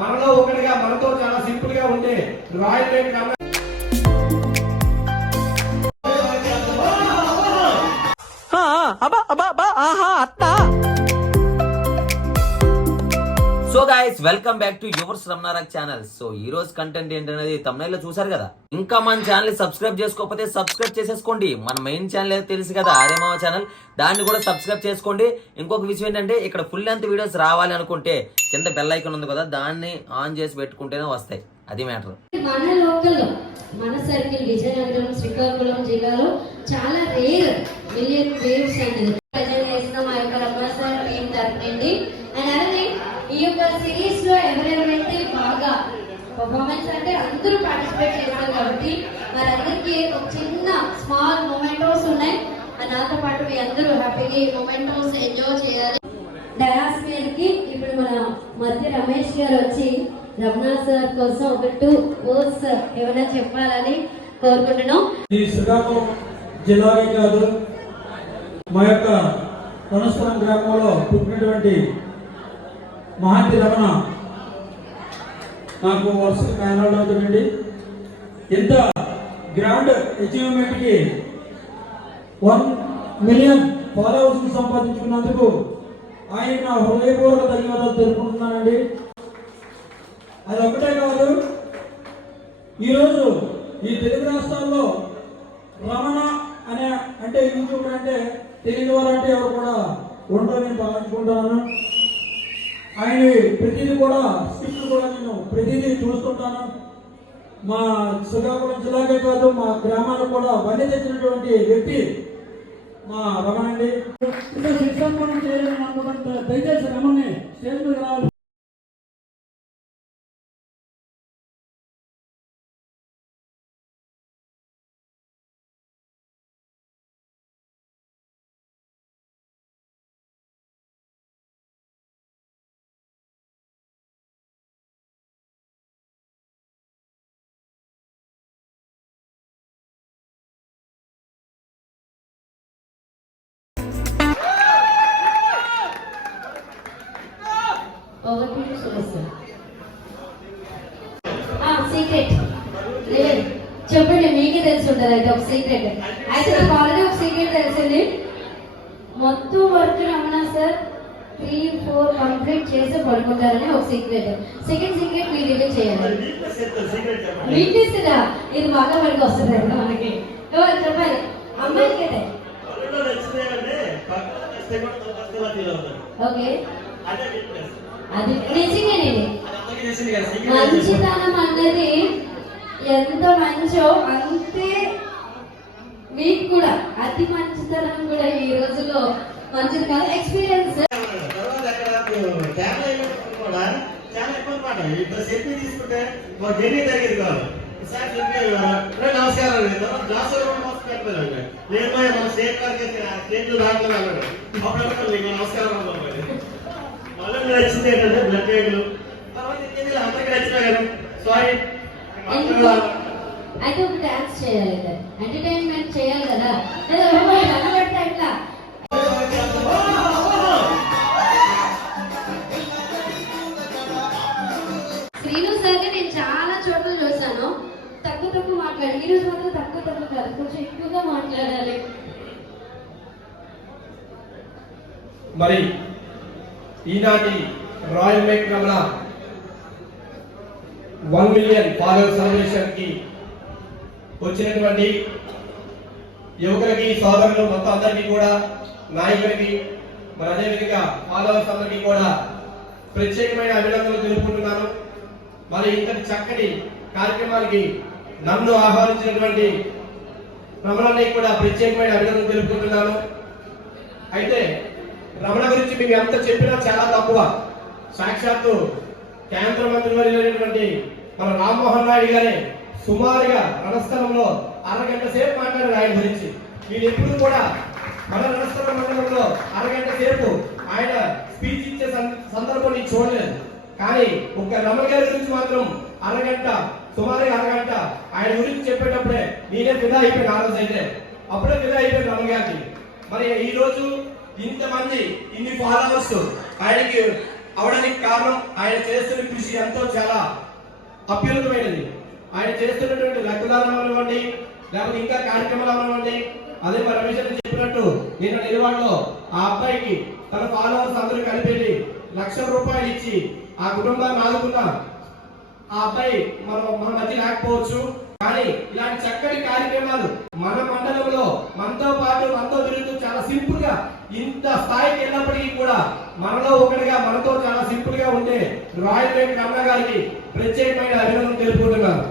మనలో ఒకటిగా మనతో చాలా సింపుల్ గా ఉంటే రాయల్ మేక్ కమలా so guys welcome back to yours రమణారాక్ ఛానల్. సో ఈ రోజు కంటెంట్ ఏంటనేది తమ్నైల్ లో చూసారు కదా. ఇంకా మన ఛానల్ ని సబ్స్క్రైబ్ చేసుకోకపోతే సబ్స్క్రైబ్ చేసేసుకోండి. మన మెయిన్ ఛానల్ ఏదో తెలుసు కదా, ఆర్యమావ ఛానల్, దాన్ని కూడా సబ్స్క్రైబ్ చేసుకోండి. ఇంకొక విషయం ఏంటంటే ఇక్కడ ఫుల్ లెంత్ వీడియోస్ రావాలి అనుకుంటే కింద బెల్ ఐకాన్ ఉంది కదా, దాన్ని ఆన్ చేసి పెట్టుకుంటేనే వస్తాయి. అది మ్యాటర్. మన లోకల్ మన సర్కిల్ విజయనగరం శ్రీకాకుళం జిల్లాలో చాలా రేర్ మిలియన్ వేవ్స్ అనేది ప్రజెంట్ చేసిన మా యొక్క రమణ సార్ టీం తరపునండి. అండ్ అలాగే ఈ యొక్క సిరీస్ లో ఎవరెవరైతే బాగా పర్ఫార్మెన్స్ అంటే అందరూ పార్టిసిపేట్ చేస్తారు కాబట్టి వారందరికీ ఒక చిన్న స్మాల్ మొమెంటోస్ ఉన్నాయి. నాతో పాటు మీ అందరూ హ్యాపీగా ఈ మొమెంటోస్ ఎంజాయ్ చేయాలి. డయాస్ మీదకి ఇప్పుడు మన మధ్య రమేష్ గారు వచ్చి రమణ సార్ కోసం ఒక 2 words ఏమైనా చెప్పాలని కోరుకుంటున్నాం. ఈ శ్రీకాకుళం జిల్లాకే కాదు, మా యొక్క రణస్థలం గ్రామంలో పుట్టినటువంటి మహాంతి రమణ నాకు వరుసగా మేనల్డ్ అవుతుందండి. ఇంత గ్రాండ్ అచీవ్మెంట్కి 1 million ఫాలోవర్స్ సంపాదించుకున్నందుకు ఆయన నా హృదయపూర్వక ధన్యవాదాలు తెలుపుకుంటున్నానండి. అది ఒకటే కాదు, ఈరోజు ఈ తెలుగు రాష్ట్రాల్లో రమణ అంటే యూట్యూబర్ అంటే తెలియని వారు అంటే ఎవరు కూడా ఉండరు నేను భావించుకుంటాను. ఆయన ప్రతిదీ కూడా స్క్రిప్ట్ కూడా నేను ప్రతిదీ చూస్తుంటాను. మా శ్రీకాకుళం జిల్లాకే కాదు, మా గ్రామాలకు కూడా వన్నీ తెచ్చినటువంటి వ్యక్తి మా రమణ అండి. శిక్షణ చేయాలని అనుకుంటే దయచేసి రమణని స్టేజ్ మీద రావాలి. సీక్రెట్ లేదు చెప్పండి, మీకే తెలిసి ఉంటుంది అయితే ఒక సీక్రెట్. అయితే నాకు ఆల్రెడీ ఒక సీక్రెట్ తెలిసింది. మొత్తం వర్క్ రమణ సార్ 3-4 కంప్లీట్ చేసి పడుకుంటారని ఒక సీక్రెట్. సెకండ్ సీక్రెట్ మీరు రివీల్ చేయాలి. వీక్నెస్దా ఇది బాగా పనికి వస్తుంది కదా మనకి. చెప్పాలి అమ్మాయికి అయితే ఓకే, అది నిజంగానండి. మంచితనం అన్నది ఎంత మంచో అంతే మీకు కూడా అతి మంచితనం కూడా ఈ రోజుల్లో మంచిది కాదు. ఎక్స్పీరియన్స్ నచ్చింది ఏంటంటే బ్లడ్ కేకులు తర్వాత అందరికీ నచ్చినా కదా. సారీ అయితే ఒక డాన్స్ చేయాలి, ఎంటర్టైన్మెంట్ చేయాలి కదా. ఇట్లా శ్రీను సార్ని నేను చాలా చోట్ల చూసాను, తక్కువ మాట్లాడాలి. ఈ రోజు మాత్రం తక్కువ కాదు, కొంచెం ఎక్కువగా మాట్లాడాలి. మరి ఈనాటి రాయల్ మేక్ కమలా 1 million ఫాలోవర్ సెలబ్రేషన్ కి వచ్చినటువంటి యువకులకి, సోదరులు మొత్తం అందరికీ కూడా, నాయకులకి, మరి అదేవిధంగా ఫాలోవర్స్ అందరికీ కూడా ప్రత్యేకమైన అభినందనలు తెలుపుకుంటున్నాను. మరి ఇంతటి చక్కటి కార్యక్రమానికి నన్ను ఆహ్వానించినటువంటి రమణకి కూడా ప్రత్యేకమైన అభినందనలు తెలుపుకుంటున్నాను. అయితే రమణ గురించి మీకు ఎంత చెప్పినా చాలా తక్కువ. సాక్షాత్తు కేంద్ర మంత్రి వర్యులైనటువంటి మన రామ్మోహన్ నాయుడు గారే సుమారుగా రణస్థలంలో 1/2 గంట సేపు మాట్లాడారు ఆయన గురించి. వీళ్ళు ఎప్పుడు కూడా మన రణస్థలం మండలంలో 1/2 గంట సేపు ఆయన స్పీచ్ ఇచ్చే సందర్భం నేను చూడలేదు. కానీ ఒక రమణ గారి గురించి మాత్రం 1/2 గంట, సుమారుగా 1/2 గంట ఆయన గురించి చెప్పేటప్పుడే నేనే ఫిదా అయిపోయాను. ఆ రోజు అయితే అప్పుడే ఫిదా అయిపోయాను రమణ గారికి. మరి ఈ రోజు ఇంతమంది ఇన్ని ఫాలోవర్స్ ఆయనకి అవడానికి కారణం ఆయన చేస్తున్న కృషి ఎంతో చాలా అభ్యున్నతమైనది. ఆయన చేస్తున్నటువంటి రక్తదానం అవ్వండి, లేకపోతే ఇంకా కార్యక్రమాలు అవ్వండి. అదే మన రమేష్ చెప్పినట్టు నిన్న నిలవాడలో ఆ అబ్బాయికి తన ఫాలోవర్స్ అందరూ కలిపి ₹1,00,000 ఇచ్చి ఆ కుటుంబాన్ని ఆదుకున్న ఆ అబ్బాయి మన మధ్య లేకపోవచ్చు, కానీ ఇలాంటి చక్కటి కార్యక్రమాలు మన మండలంలో మనతో పాటు మనతో తిరుగుతూ చాలా సింపుల్ గా ఇంత స్థాయికి వెళ్ళినప్పటికీ కూడా మనలో ఒకటిగా మనతో చాలా సింపుల్ గా ఉండే రాయల్ వెంకట రమణ గారికి ప్రత్యేకమైన అభినందనలు తెలుపుకుంటున్నాను.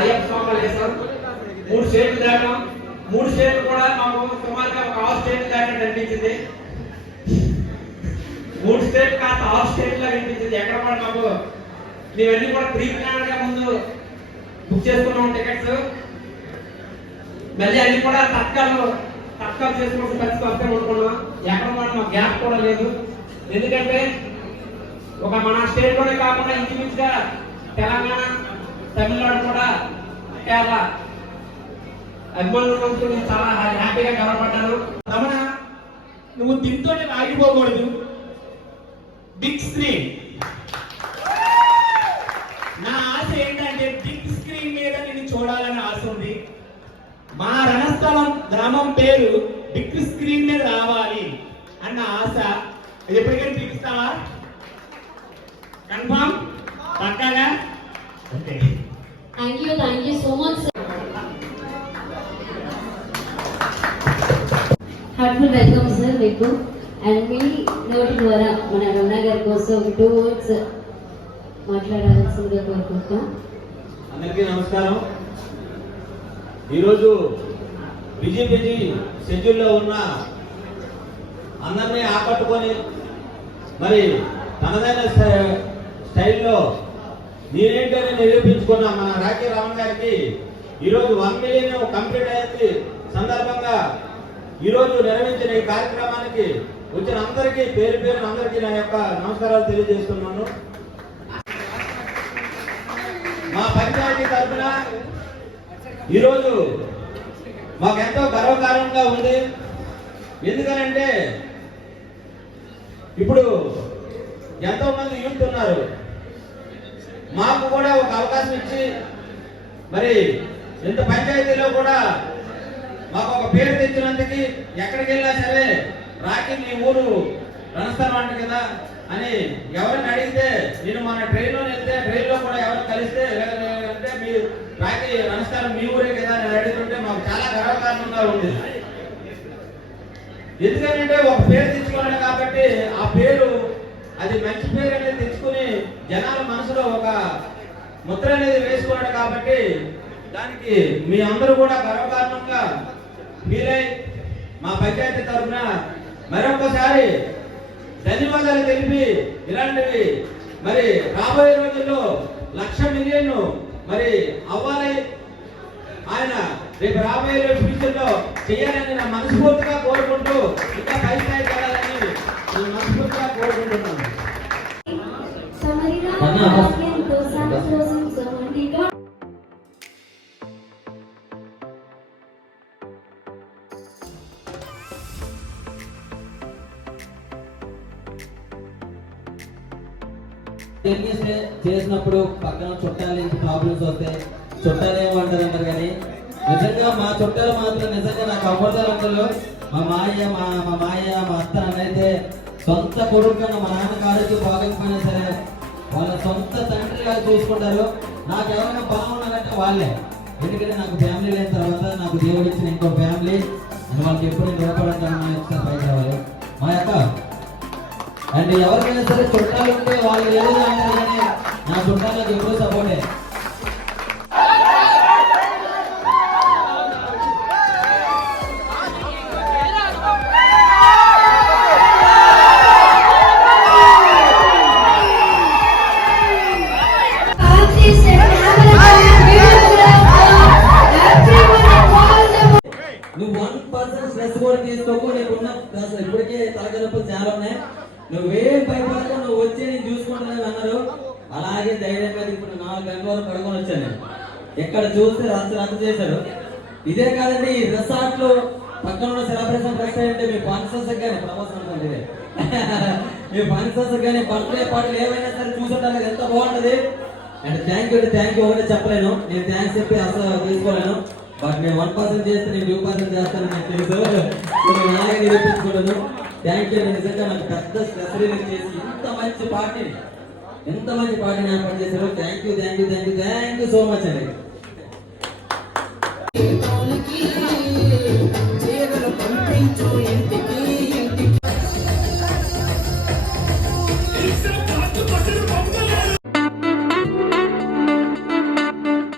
అయ్యప్ప స్వామి చేస్తాం 3 స్టేట్లు దాటాం. 3 స్టేట్లు కూడా మాకు సుమారుగా ఒక 6 స్టేట్లు దాటినట్టు అనిపించింది. 3 స్టేట్ కాస్త 6 స్టేట్ లాగా అనిపించింది. ఎక్కడ కూడా మాకు మేమన్నీ కూడా ప్రీ ప్లాన్ గా ముందు బుక్ చేసుకున్నాం టికెట్స్. మళ్ళీ అన్ని కూడా తత్కాలు చేసుకోవాల్సిన పరిస్థితి వస్తే అనుకున్నాం. ఎక్కడ కూడా మాకు గ్యాప్ కూడా లేదు. ఎందుకంటే ఒక మన స్టేట్ లోనే కాకుండా ఇంచుమించుగా తెలంగాణ, తమిళనాడు కూడా కేరళ అభిమానులు చాలా హ్యాపీగా గర్వపడ్డాను. రమణ, నువ్వు దీంతోనే ఆగిపోకూడదు. బిగ్ స్క్రీన్ నా ఆశ ఏంటంటే బిగ్ స్క్రీన్ మీద నిన్ను చూడాలని ఆశ ఉంది. మా రణస్థలం గ్రామం పేరు బిగ్ స్క్రీన్ మీద రావాలి అన్న ఆశ. అది ఎప్పటికైనా తీరుస్తావా? కన్ఫర్మ్? పక్కాగా? Okay. Thank you so much, sir. Heartful welcome, sir. మీకు అండ్ మీ నోటి ద్వారా మన రమణ గారి కోసం 2 words మాట్లాడాల్సిందిగా కోరుకుంటాం. అందరికీ నమస్కారం. ఈరోజు బిజీ షెడ్యూల్లో ఉన్న అందరినీ ఆకట్టుకొని మరి తనదైన స్టైల్లో నేనేంటని నిరూపించుకున్న మన రాఖీ రమణ గారికి ఈరోజు 1 మిలియన్ కంప్లీట్ అయ్యే సందర్భంగా ఈరోజు నిర్వహించిన ఈ కార్యక్రమానికి వచ్చిన అందరికీ పేరు పేరు అందరికీ నా యొక్క నమస్కారాలు తెలియజేస్తున్నాను. మా పంచాయతీ తరఫున ఈరోజు మాకెంతో గర్వకారణంగా ఉంది. ఎందుకనంటే ఇప్పుడు ఎంతో మంది యూత్ ఉన్నారు. మాకు కూడా ఒక అవకాశం ఇచ్చి మరి ఇంత పంచాయతీలో కూడా మాకు ఒక పేరు తెచ్చినందుకు ఎక్కడికి వెళ్ళా సరే రాఖీ మీ ఊరు రణస్థలం అంట కదా అని ఎవరిని అడిగితే నేను మన ట్రైన్లో వెళ్తే ట్రైన్లో కూడా ఎవరు కలిస్తే అంటే మీ రాఖీ రణస్థలం మీ ఊరే కదా అని అడుగుతుంటే మాకు చాలా గర్వకారణంగా ఉంది. ఎందుకంటే ఒక పేరు తెచ్చుకోవాలి కాబట్టి ఆ పేరు అది మంచి పేరు అనేది తెచ్చుకుని జనాల మనసులో ఒక ముద్ర అనేది వేసుకోవాలి కాబట్టి దానికి మీ అందరూ కూడా గర్వకారణంగా ఫీల్ అయి మా పంచాయతీ తరఫున మరొకసారి ధన్యవాదాలు తెలిపి ఇలాంటివి మరి రాబోయే రోజుల్లో 1,00,000 మిలియన్ మరి అవ్వాలి ఆయన రేపు రాబోయే రోజు ఫ్యూచర్లో చేయాలని నా మనస్ఫూర్తిగా కోరుకుంటూ ఇంకా పై స్థాయికి వెళ్ళాలని నేను మనస్ఫూర్తిగా కోరుకుంటున్నాను. చేసినప్పుడు పక్కన చుట్టాల నుంచి ప్రాబ్లమ్స్ వస్తాయి. చుట్టాలు ఏమంటారు కానీ నిజంగా మా చుట్టాలు మాత్రం నిజంగా నాకు అవ్వదాలు మా మాయ మా అత్త అయితే సొంత కొడుకు మా నాన్నకి ఆరోగ్యం బాగోకపోయినా సరే వాళ్ళ సొంత తండ్రిగా చూసుకుంటారు. నాకు ఎవరైనా బాగున్నారంటే వాళ్ళే. ఎందుకంటే నాకు ఫ్యామిలీ లేని తర్వాత నాకు దేవుడు ఇచ్చిన ఇంకో ఫ్యామిలీ అని వాళ్ళకి ఎప్పుడు నిలబడతాను పైకి రావాలి మా యొక్క. అండ్ ఎవరికైనా సరే చుట్టాలు ఉంటే వాళ్ళు ఏదో అంటారు కానీ నా చుట్టాలకు ఎప్పుడూ సపోర్టే. నువ్వు 1% స్ట్రెస్ కూడా తీసుకోకు. నీకున్న ఇప్పటికే తలకనొప్పులు చాలా ఉన్నాయి. నువ్వేం భయపడక నువ్వు వచ్చి నేను చూసుకుంటున్నావు అన్నారు. అలాగే ఎక్కడ చూస్తే రద్దు చేశారు. ఇదే కాదండి, ఈ రిసార్ట్ లో పక్కన ఉన్న సెలబ్రేషన్ రెస్టారెంట్ మీ ఫంక్షన్స్ కానీ ప్రమోషన్ అనుకోండి మీ ఫంక్షన్స్ కానీ బర్త్డే పార్టీలు ఏమైనా సరే చూసడానికి ఎంత బాగుంటది. అండ్ థ్యాంక్ యూ ఒకటే చెప్పలేను, నేను థ్యాంక్స్ చెప్పి అసలు తీసుకోలేను. బట్ నేను 1% చేస్తే నేను 2% చేస్తాను నాకు తెలుసు. నేను అలాగే నిరూపించుకుంటాను. Thank you. నిజంగా నాకు పెద్ద స్ట్రెస్ రిలీజ్ చేసి ఇంత మంచి పార్టీని ఏర్పాటు చేశారు. థ్యాంక్ యూ సో మచ్ అండి.